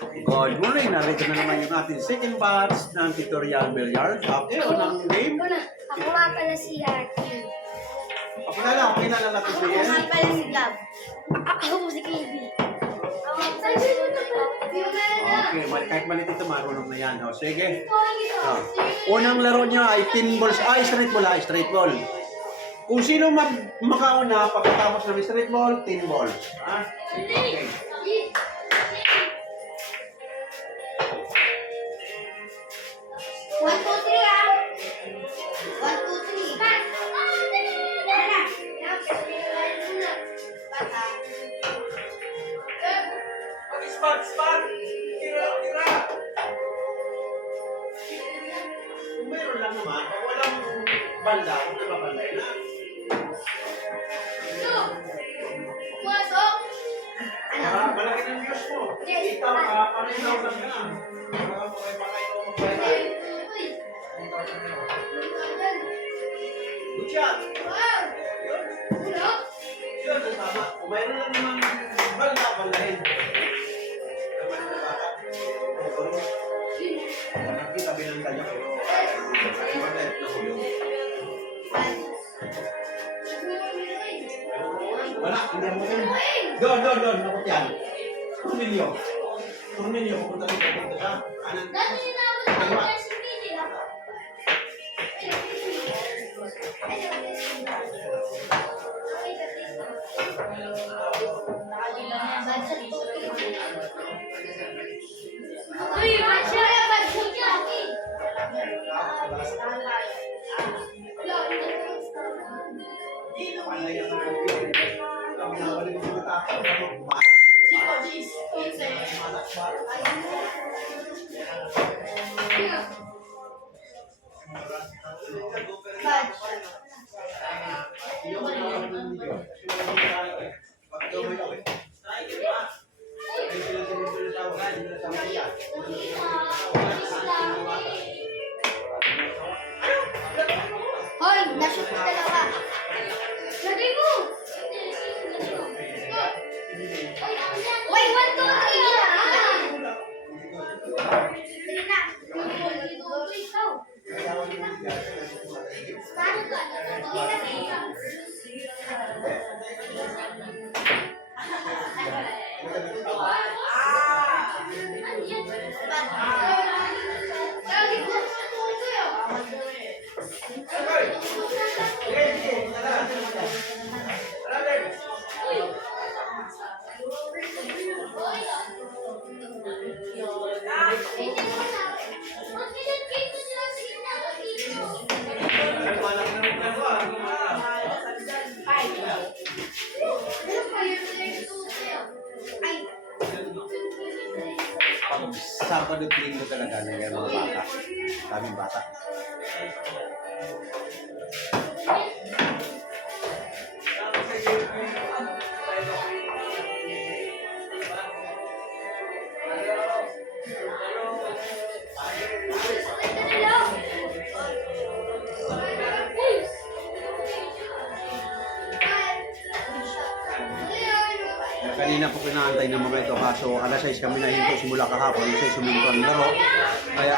Good morning. Narito na naman yung ating second batch ng tutorial billiard. Okay, unang game. Ako nga pala si Artie. Pakilala natin Ako siya. nga pala si Gab. Ako po si KB. Okay, kahit maliit ito, marunong na yan. O, sige. Unang laro niya ay 10 balls. Ay, straight ball ha, straight ball. Kung sino makauna pagkatapos ng straight ball, 10 balls. Ha? Okay. One, two, three, ah. 1, 2, 3. Spot! Tira! Kung mayroon lang naman, pag walang banda, kung nababanday na. Malaki ng views mo. Ikaw, parang lang na. Baka ikaw magbayad. Good shot! Yun, tama. Kung mayroon lang naman banda, bandahin. Nakita binanda niya pero wala, hindi mo yun. Doon, nakot yan. Tornilyo, pupunta sa kanan. Kaliwa. Hoy, nashoot na dalawa. Lagay mo! Wait, 1, 2, 3 ah! Sige na. Ikaw. Paano ka? Hindi na. Sabado Linggo talaga na yung mga bata. Daming bata. Kanina po kinaantay ng mga ito kaso alas 6 kami nahinto simula kahapon kasi suminto ang laro. Kaya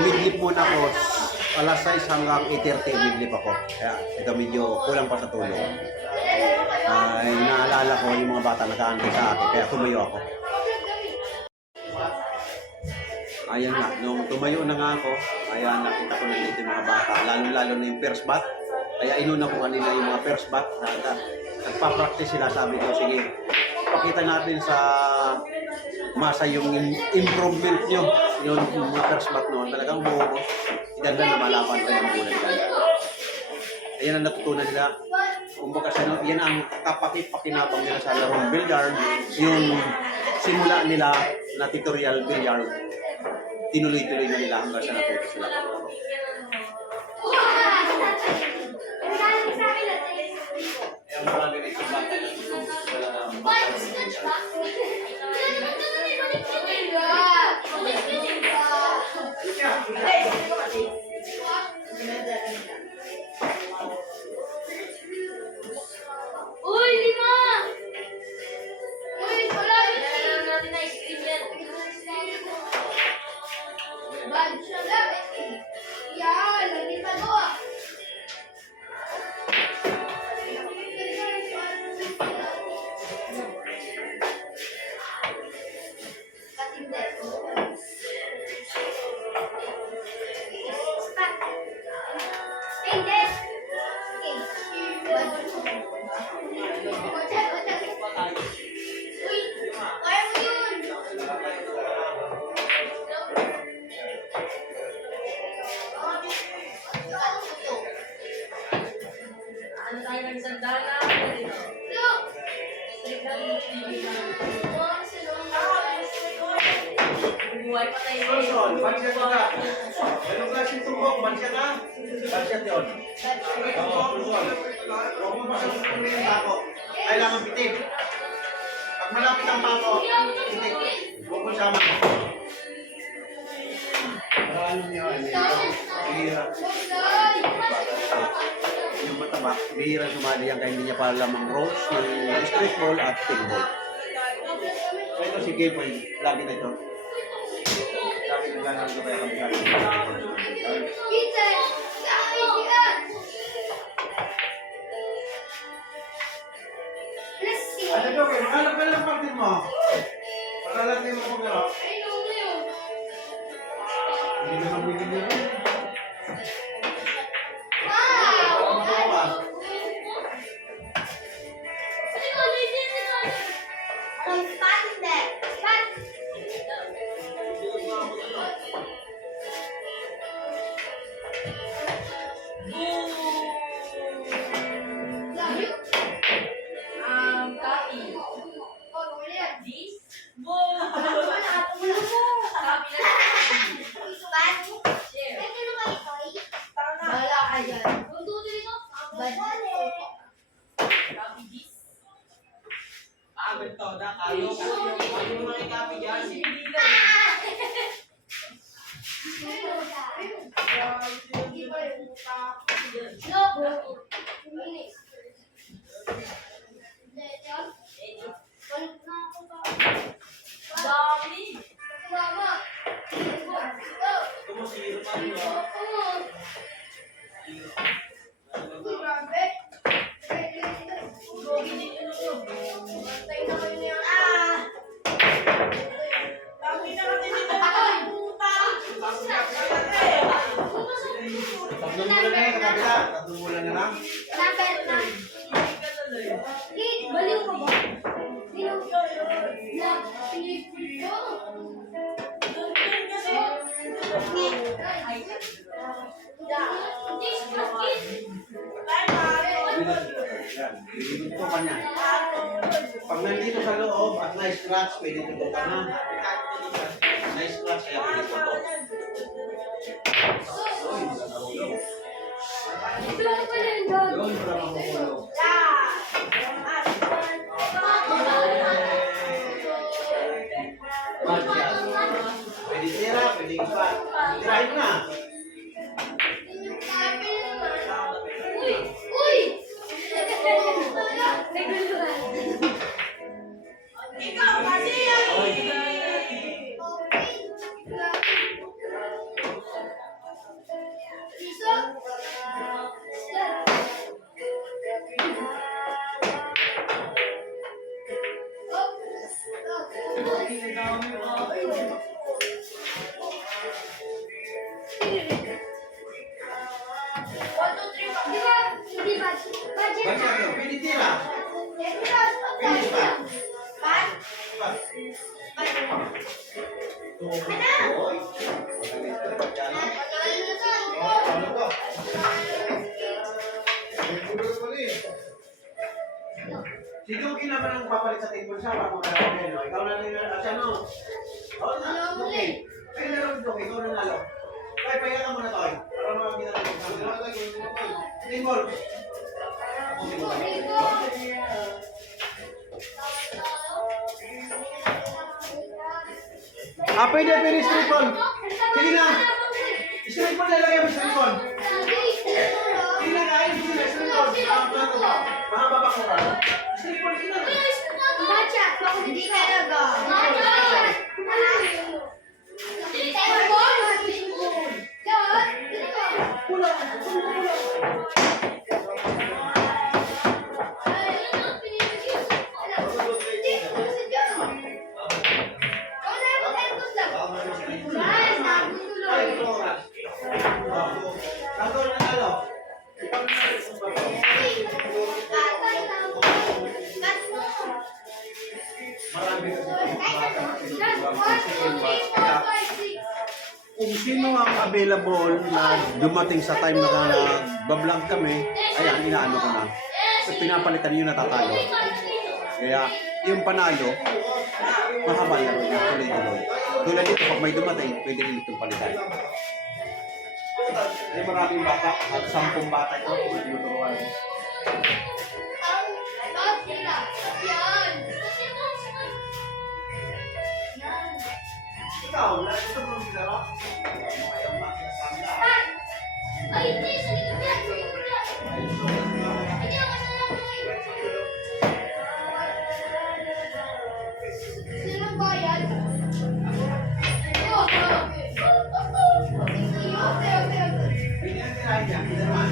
midlip muna ako alas 6 hanggang 8:30 midlip ako. Kaya ito medyo kulang pa sa tulog. Ay naalala ko yung mga bata nag-aantay sa akin kaya tumayo ako. Ayan nga, nung tumayo na nga ako, ayan nakita ko na dito yung mga bata, lalo na yung first bat. Kaya inuna ko kanina yung mga first bat. Nagpa-practice sila, sabi ko, sige, pakita natin sa masa yung improvement nyo. Yung mga first bat noon, talagang buo. Ganda na malapan pa yung bulan. Ayan ang natutunan nila. Kumbaga sa yan ang kapakipakinabang nila sa larong billiard. Yung simula nila na tutorial billiard, tinuloy-tuloy na nila hanggang sa natuto sila. Ayan marami rin sa bata na Uy, lima! Uy, wala yun! Natin na screen yan. Bad siya na. Yan, lagi pa doon. Ano tayo ng sandala? Buhay pa tayo. Susun, bansya ka na. Anong klaseng tumbok? Bansya ka? Bansya yun. Oo, susun. Huwag mo masalusun yung bako. Kailangan bitig. Pag malapit ang bako, bitig. Huwag mo sama. Ano niya? Bihira. Yung mataba, bihira sumali yan kaya hindi niya pa alam ang roles ng street ball at ping ball. So ito si Gabriel, lagi na ito. Lagi na gano'n ito kaya kami lagi. Ano ito, Gabriel? Hanap ka lang partner mo. Paglalagay mo kung gano'n. Hindi na mabigil nyo. Copy. This? Boom! Copy na. Share. Wala ka dyan. Copy this. Pagod to, na kayo. Yung mga ikapi dyan. Dami. Tumusiro pa rin o. Gogi din yun ako. Tatlong bulan na yan sa kabila. Tatlong bulan na lang. Baliw ka ba? Yan, ito ka niya. Pag nandito sa loob at na-scratch, pwede ito ka na. Na-scratch, kaya pwede ito to. Uy, nagkahulog. Yun, para makukulog. Bad yan. Pwede tira, pwede iba. Tirahin mo na. Uy! Ikaw kasi! Bad yan, pwede tira. Pwede iba. Iba. Uy. Magalit ka pa dyan. Ano to? Si Duki naman ang papalit sa table siya para magkakaroon no? Ikaw na rin siya no? Oo na, Duki. Ay, naroon Duki, ikaw na nalo. Ay, pahinga ka muna tayo. Para makakita natin. Table. Ako din mo. Pwede straight ball. Sige na. Straight ball, lalagay mo straight ball. Sige na, kain mo sila, straight ball. Mahaba ba ko ka? Straight ball, sige na. Hindi ka nag- chicken box. Kaya kung sino ang available na dumating sa time na nagbablog kami, ayan, inaano ko na. So, pinapalitan yung natatalo. Kaya yung panalo, mahaba laro niya, tuloy-tuloy. Tulad dito, pag may dumating, pwede rin itong palitan. May maraming bata, at 10 bata ito, tinuturuan. Ikaw, gusto mo maglaro? Ayaw makita sa kanila. Ay, hindi! Sa likod yan! Sa likod yan! Hindi ako na lang Sino ang bayad? Pwede ang tirahin niya, kita naman.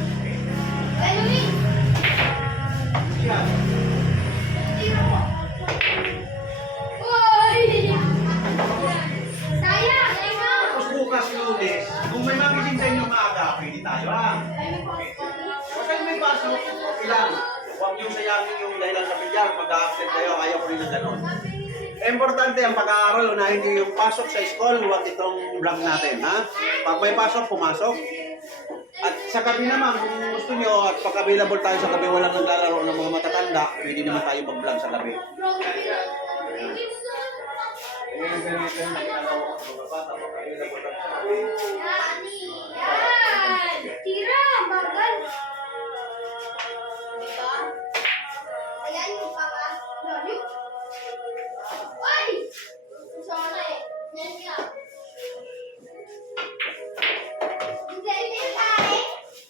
Halloween! Siya. Tira mo! Uy! Sayang! Ikaw! Tapos bukas Lunes, kung may magigising sa inyo maaga, pwede tayo ha. Kasi may pasok, ilan? Huwag niyong sayangin yung dahilan sa pilyar, mag-a-absent kayo, ayaw ko rin ng ganon. Importante ang pag-aaral, unahin niyo yung pasok sa school, huwag itong vlog natin, ha? Pag may pasok, pumasok. At sa gabi naman, kung gusto niyo at pag available tayo sa gabi, walang naglalaro ng mga matatanda, pwede naman tayo mag-vlog sa gabi. Ayan, ganito yung naglalaro ng mga bata, pag available tayo sa gabi. Yan! Tira! Bagal! Diba? Ayan yung panga. Layo. Ay! Sana eh. Yan nga. Hindi, hindi tayo.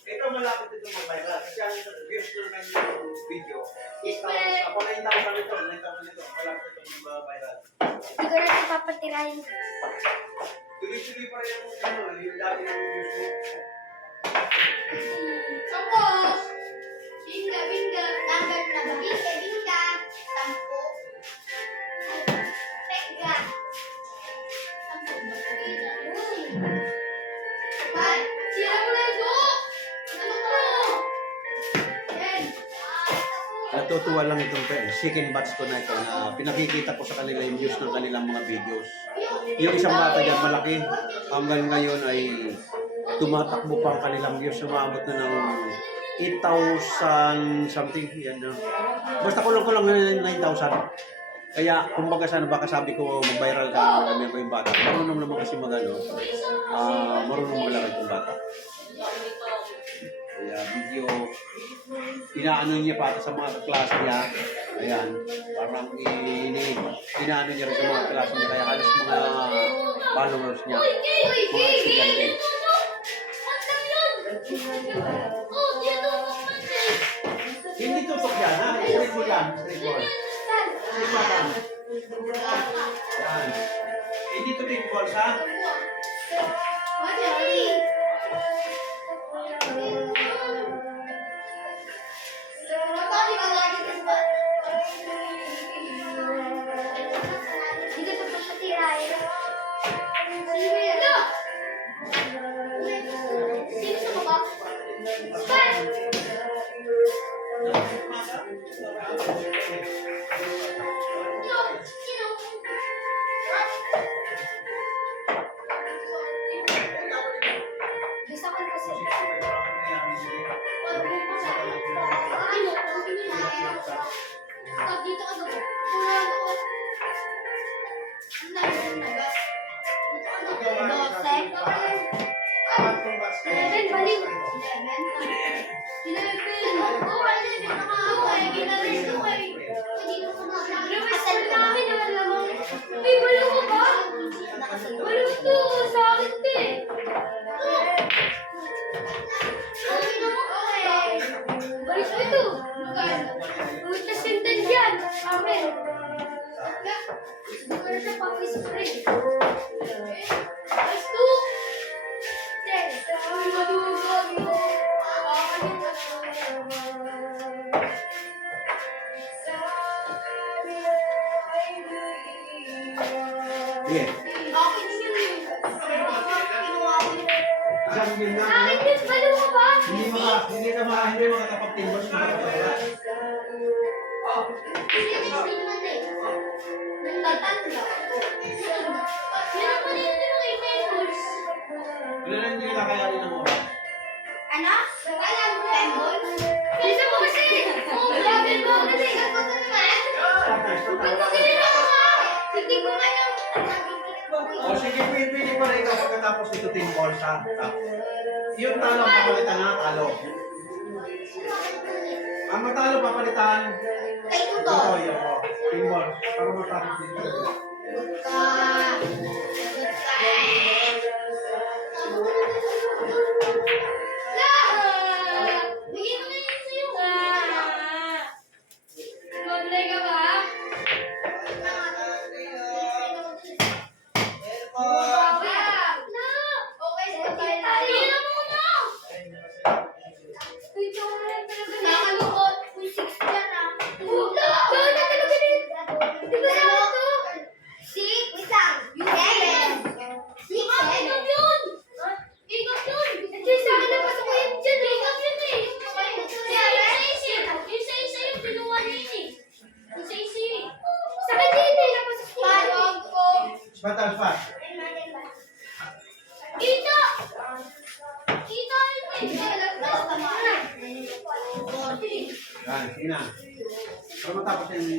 Ito malapit ito mag-viral. Kasi ang views ng kanyang video, 8,000. Ako 9,000 ito, 9,000 ito. Malapit ito mag-viral. Hindi ko na papatirahin. Tuloy-tuloy pa rin yung dati ng views mo. Sampos! Binga, binga. Number na ba? Binga, binga. Sampo. Pega. Sampo. Uy. Ay, sira mo na ito! Ano to? Yan. Natutuwa lang itong second batch ko na ito na pinakikita ko sa kanila yung views ng kanilang mga videos. Yung isang bata dyan malaki, hanggang ngayon ay tumatakbo pa ang kanilang views. Sumabot na ng 8,000 something. Yan na. Basta kulang-kulang na 9,000. Kaya, kumbaga sana baka sabi ko mag-viral ka namin ko yung bata. Marunong naman kasi magano. Marunong maglakad yung bata. Kaya video, inaano niya pati sa mga klase niya. Ayan, parang inaano niya rin sa mga klase niya. Kaya halos mga followers niya. Uy, Mga estudyante. Oh, dito mo Hindi tutok yan, ha? Straight mo yan. Straight ball. Straight mo yan. Yan. Hindi to big balls, ha? Dito ka ba? Amen. Siguro sa Papi Spring. Let's go! Ay, madugag mo. Sige. Akin yun. Kinuha ko yun. Isang game lang. Akin yun, balo mo ba? Hindi makakapag-timbos na makakapag. Hindi naman eh. Tatanda. Meron pa rin yung mga emails. Wala na hindi nakayanin ng oras. Ano? Alam mo, Pembol? Bilisan mo kasi! Oo, grabe mo kasi. Ako na naman. Ba't kasi nila ako? Hindi ko nga yung... O sige, pili pa rin ikaw pagkatapos ito team balls ha. Yung talo, papalitan na, talo. Ang matalo, papalitan. Kay Tuto. Ito, yun o. Team balls. Para matapos dito. Bigyan mo na yun sa'yo. Maglay ka ba? Okay, sige. Talihan mo na. Ito na talaga. Nakakalukot. Kung 6 yan ah. Wala! Gawin na talaga din. Di ba naman ito? 6? Isang. Yes! 6 ikot yun! Ikot yun! Kasi sa akin napasok ko yun dyan. Ikot yun eh. Yung sa isa yung pinuha niya yun eh. Yung sa isa yun eh. Sa akin din eh. Napasok ko. Parang ko. Spat, spat. Kita! Kita yun eh. Yan, sige na. Para matapos yung...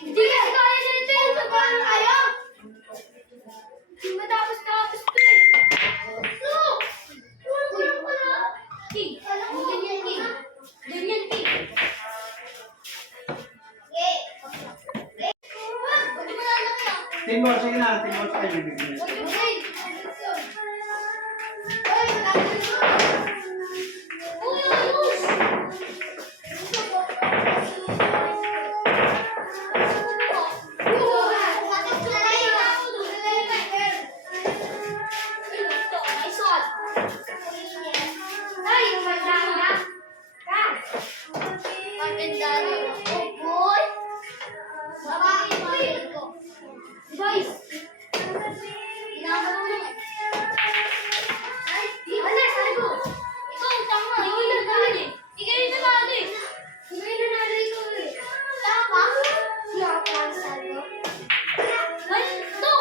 Hindi kasi kaya nito yun. So, parang ayaw. Hindi matapos-tapos ko eh. No! Kulang pala. King. Ganyan, King. Ganyan, King. Buti mo na lang yan. Team balls, sige na. Team balls kayo bibigyan. Guys, inakalulong eh. Ano, sabi ko. Ikaw, tama. Ikaw yung nanalo eh. Ikaw yung nanalo eh. Ikaw yung nanalo ikaw eh. Tama? Wala ka ang sabi ko. Ay, no!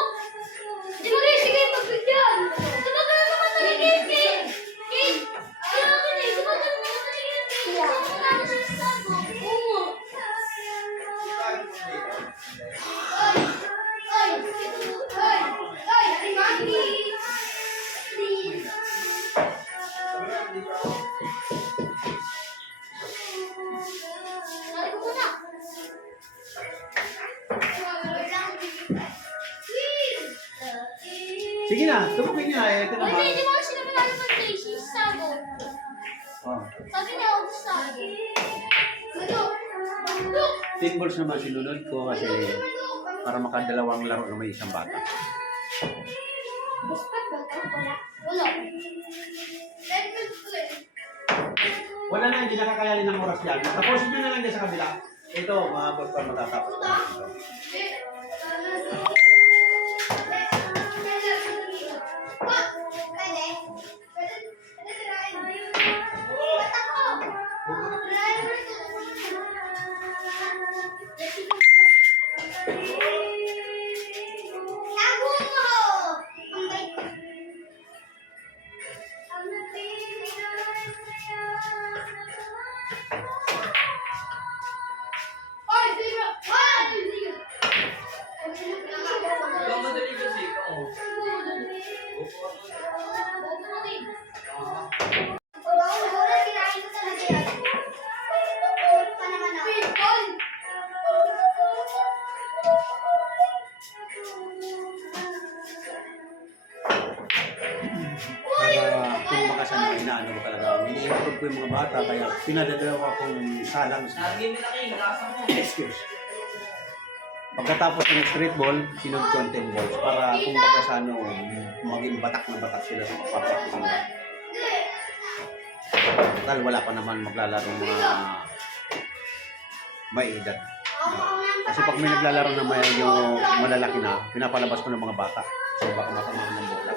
Di mo rin, sige, pagbigyan. Tumagal na naman talaga yun, Kate. Kate, kaya ka na eh. Tumagal na naman talaga yun, Kate. Hindi mo nanalo sa sabi ko. Oo. Sige na, tumakin niya. Ito naman. Hindi mo kasi naman alam ng place, yung sago. Oh. Sabi niya, ako sa sago. Madok! Madok! Team balls naman sinunod ko kasi para makadalawang laro na may isang bata. Wala. Wala na, hindi nakakayanin ng oras yan. Tapusin nyo na lang dyan sa kabila. Ito, mga balls pa matatapos. Ikaw madali kasi ikaw. Para kung makasama, inaano ko talaga. Iniintog ko yung mga bata, kaya pinadadalawa akong salang sa Lagi mo na kayo, lasa mo. excuse. Pagkatapos ng streetball, sinunod ko ang 10 balls para kung baka sa ano, maging batak na batak sila sa papractice nila. Dahil wala pa naman maglalaro mga may edad. Kasi pag may naglalaro na may yung malalaki na, pinapalabas ko ng mga bata. So baka matamaan ng bola.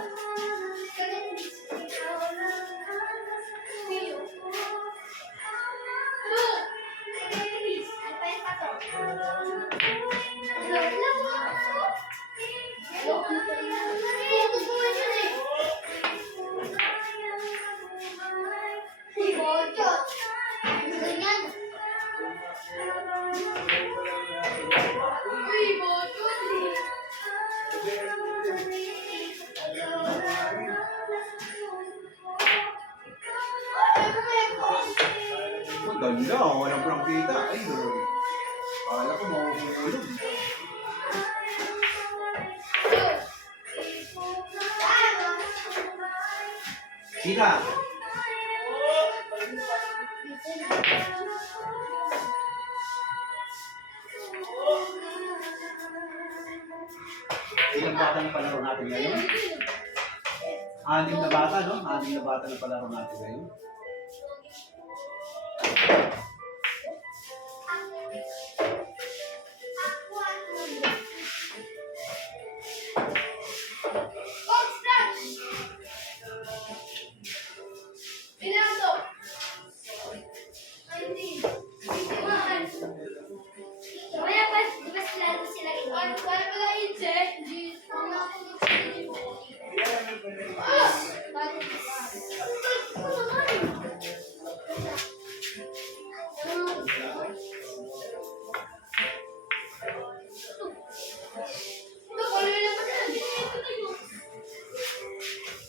Bochot. Ganyan. Uy, bochot eh. Ang ganda, walang prangkita. Ay, akala ko mahuhulog. Sika! Ilang bata na palaro natin ngayon? 6 na bata, no? 6 na bata na palaro natin ngayon.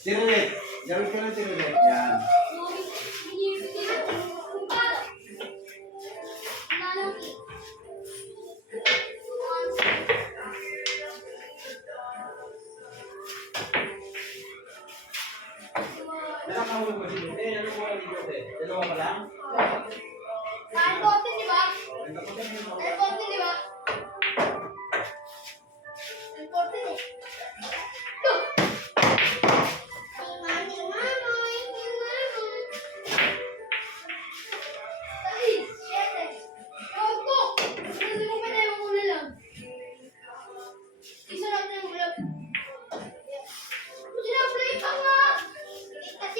Tirilit! Gawin ka ng tirilit. Yan. Nakakahulog ba dito? Ano mo ka dito? Dalawa pa lang? Important, di ba? Important, di ba? Important eh. Go! Mami, mami, mami. Dali, syete. Go! Kasi mo pa na yung una lang. Isa lang na yung ulo. Sinaplay pa nga! Kasi,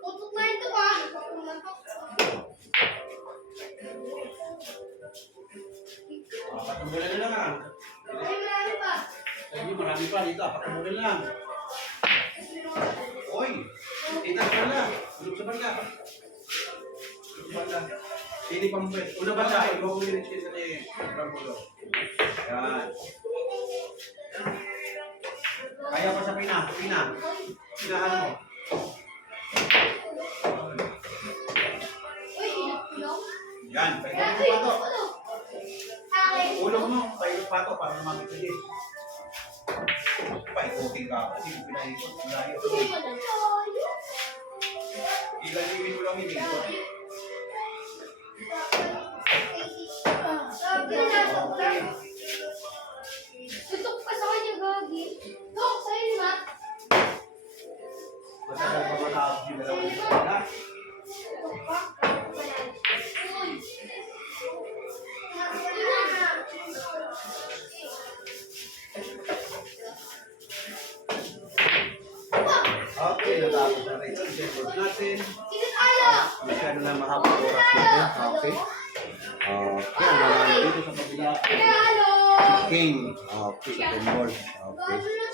tutok na ito ba? Patumulan na lang ah. Ay, marami pa. Hindi, marami pa dito. Patumulan lang. Oy! Tingnan ka na. Ulog sa banda. Ulog sa banda. Ini pampet. Una ba siya? Ikaw kung minutes kita ni Prampulo. Yan. Kaya pa sa pina. Pina. Pinahan mo. Uy, ilong. Yan. Paikot Uy, mo pa to. ulo. Akin. Ulog mo. Paikot pa to para lumamit ka din. Paikotin ka. Kasi kung pinaikot. Malayo. Hindi mo na. Ilalibin mo lang yung ikot. Tutok pa sa kanya, Gagi. Tok, sa'yo lima. Matagal pa matapos yung dalawang isla. Tutok pa. Uy. Okay, natapos na rin. Record natin. Sino tayo? Masyado na mahabang oras natin. Okay. Okay, ang naman dito sa kabila. Halo! King. Okay, sa pinball. Okay. Halo!